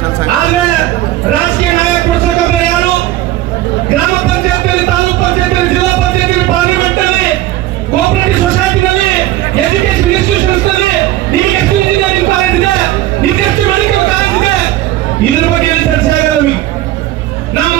ಕೌಶಲ್ ಸಂಘ ರಾಜಕೀಯ ನ್ಯಾಯ ಕೊಡಿಸಬೇಕಂದ್ರೆ ಯಾರು? ಗ್ರಾಮ ಪಂಚಾಯತಿಯಲ್ಲಿ ತಾಲೂಕ್ ಪಂಚಾಯತಿಯಲ್ಲಿ ಜಿಲ್ಲಾ ಪಂಚಾಯತಿಯಲ್ಲಿ ಪಾರ್ಲಿಮೆಂಟ್ ಅಲ್ಲಿ ಕೋಪರೇಟಿವ್ ಸೊಸೈಟಿನಲ್ಲಿ ಎಜುಕೇಶನ್ ಇನ್ಸ್ಟಿಟ್ಯೂಷನ್ಸ್ ನಿಮಗೆ ಎಷ್ಟು ಇದೆ ನಿಮ್ಗೆ ಎಷ್ಟು ಮೆಡಿಕಲ್ ಕಾಲೇಜ್ ಇದ್ರ ಬಗ್ಗೆ ಚರ್ಚೆ ನಾವು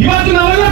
ಇವತ್ತು ನಾವೆಲ್ಲ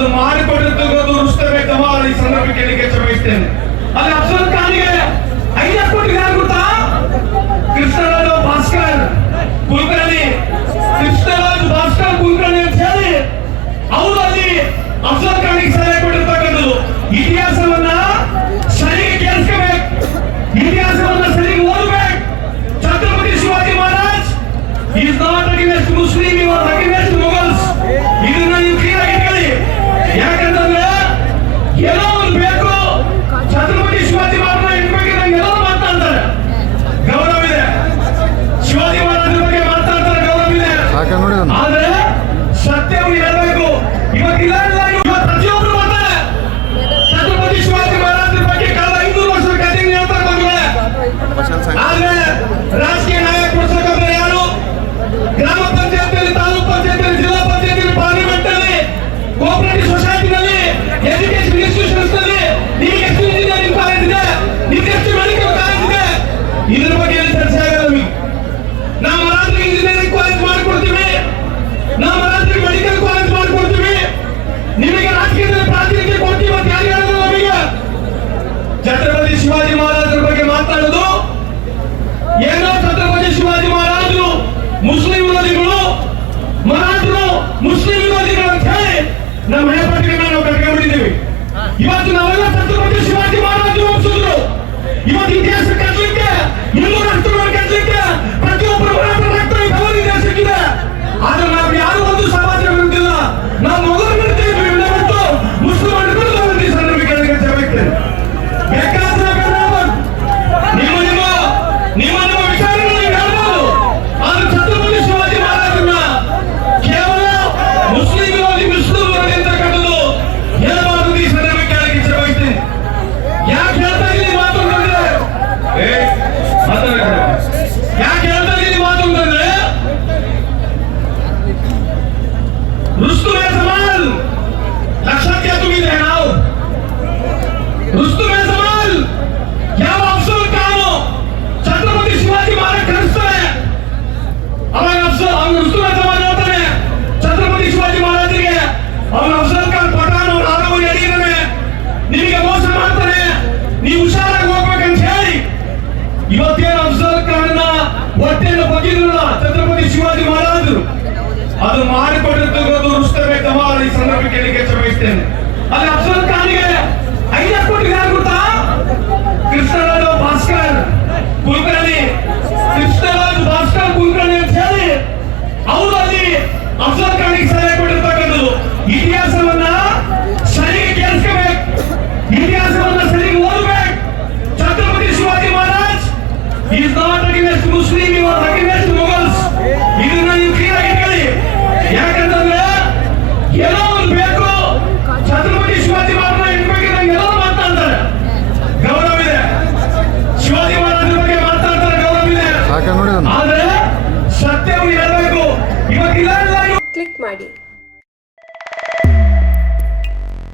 ಅದು ಮಾಡಿಕೊಡುತ್ತಿರುವುದು ದುರದೃಷ್ಟವೇ ತಮಾರಿ ಸಂದರ್ಭಕ್ಕೆ ನಿಮಗೆ ಕ್ಷಮಿಸ್ತೇನೆ ಅಲ್ಲ You have to know. Allah